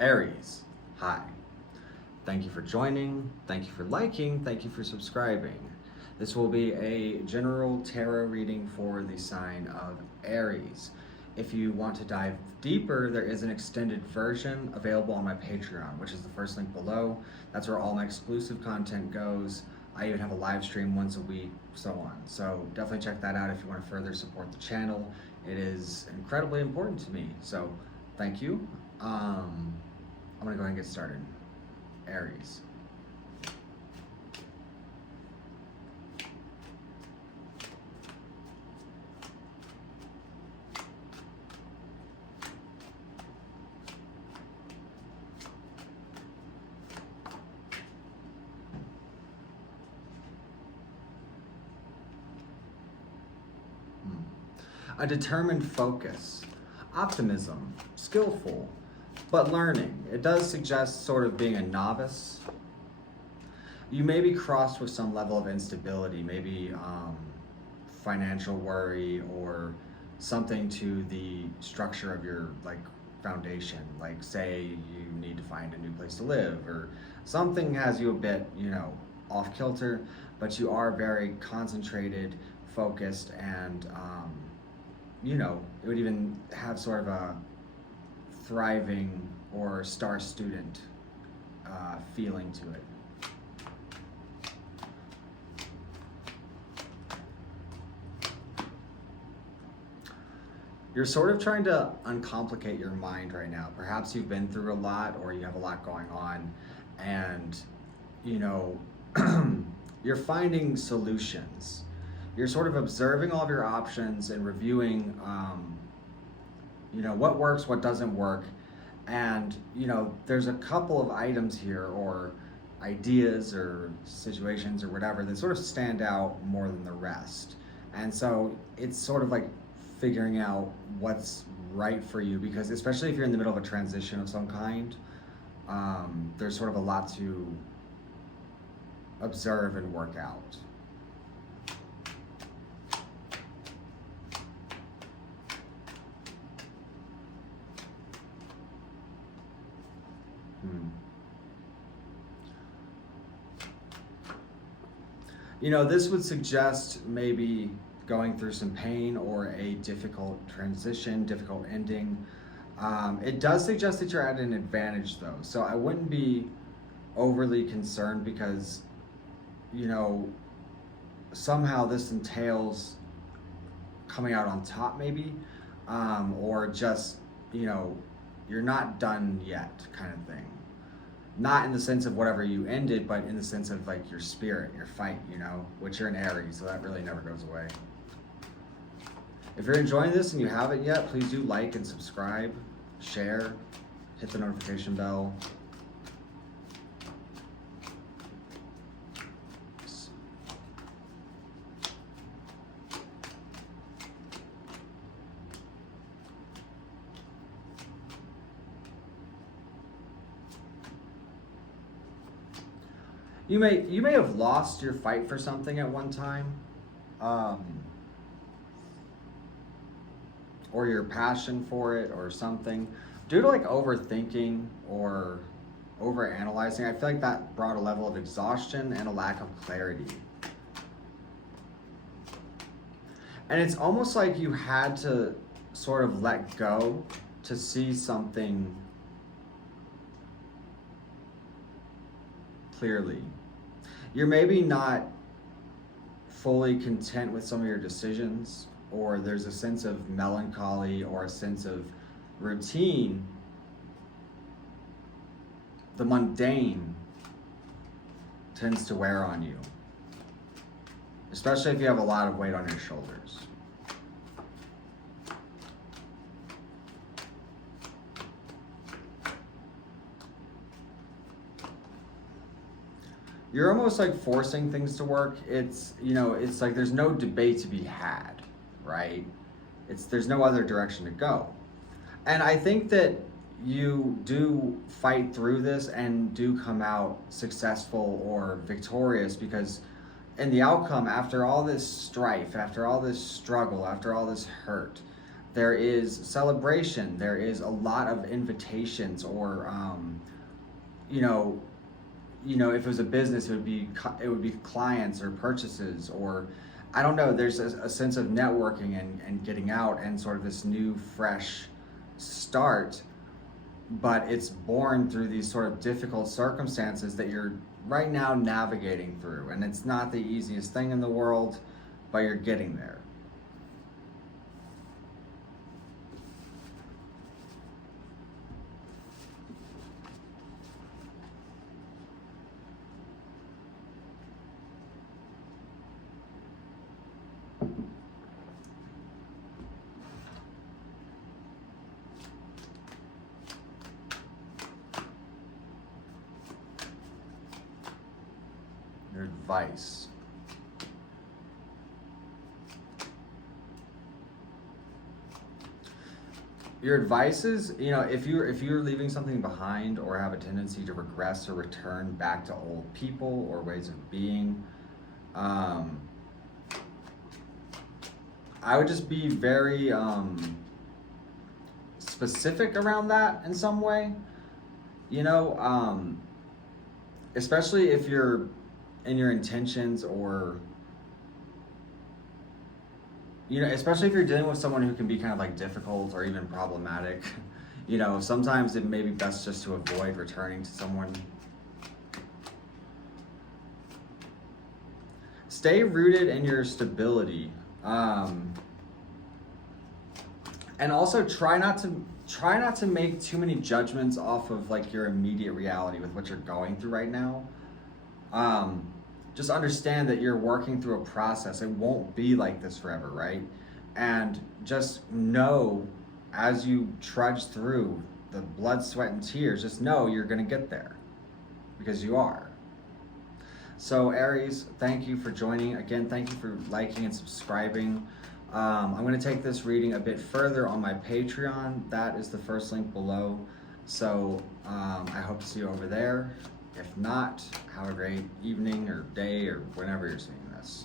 Aries, hi. Thank you for joining, thank you for liking, thank you for subscribing. This will be a general tarot reading for the sign of Aries. If you want to dive deeper, there is an extended version available on my Patreon, which is the first link below. That's where all my exclusive content goes. I even have a live stream once a week, so on. So definitely check that out if you want to further support the channel. It is incredibly important to me, so thank you. I'm gonna go ahead and get started. Aries. A determined focus, optimism, skillful, but learning. It does suggest sort of being a novice. You may be crossed with some level of instability, maybe financial worry or something to the structure of your foundation. Like say you need to find a new place to live or something has you a bit, off kilter, but you are very concentrated, focused, and it would even have sort of a thriving or star student feeling to it. You're sort of trying to uncomplicate your mind right now. Perhaps you've been through a lot or you have a lot going on and, you're finding solutions. You're sort of observing all of your options and reviewing, what works, what doesn't work. And, there's a couple of items here or ideas or situations or whatever that sort of stand out more than the rest. And so it's sort of like figuring out what's right for you, because especially if you're in the middle of a transition of some kind, there's sort of a lot to observe and work out. This would suggest maybe going through some pain or a difficult transition, difficult ending. It does suggest that you're at an advantage though, so I wouldn't be overly concerned because, somehow this entails coming out on top maybe, or just, you're not done yet kind of thing. Not in the sense of whatever you ended, but in the sense of like your spirit, your fight, which you're an Aries, so that really never goes away. If you're enjoying this and you haven't yet, please do like and subscribe, share, hit the notification bell. You may have lost your fight for something at one time, or your passion for it or something. Due to overthinking or overanalyzing, I feel like that brought a level of exhaustion and a lack of clarity. And it's almost like you had to sort of let go to see something clearly. You're maybe not fully content with some of your decisions, or there's a sense of melancholy or a sense of routine. The mundane tends to wear on you, especially if you have a lot of weight on your shoulders. You're almost like forcing things to work. It's like there's no debate to be had, right? There's no other direction to go. And I think that you do fight through this and do come out successful or victorious, because in the outcome, after all this strife, after all this struggle, after all this hurt, there is celebration, there is a lot of invitations, or you know, if it was a business, it would be clients or purchases, or I don't know. There's a sense of networking and getting out and sort of this new, fresh start, but it's born through these sort of difficult circumstances that you're right now navigating through, and it's not the easiest thing in the world, but you're getting there. Your advice. Your advice is, if you're leaving something behind or have a tendency to regress or return back to old people or ways of being, I would just be very specific around that in some way, especially if you're in your intentions, or especially if you're dealing with someone who can be kind of like difficult or even problematic. Sometimes it may be best just to avoid returning to someone. Stay rooted in your stability, and also try not to make too many judgments off of like your immediate reality with what you're going through right now. Just understand that you're working through a process. It won't be like this forever, right? And just know, as you trudge through the blood, sweat, and tears, just know you're going to get there, because you are. So Aries, thank you for joining. Again, thank you for liking and subscribing. I'm going to take this reading a bit further on my Patreon. That is the first link below. So I hope to see you over there. If not, have a great evening or day or whenever you're seeing this.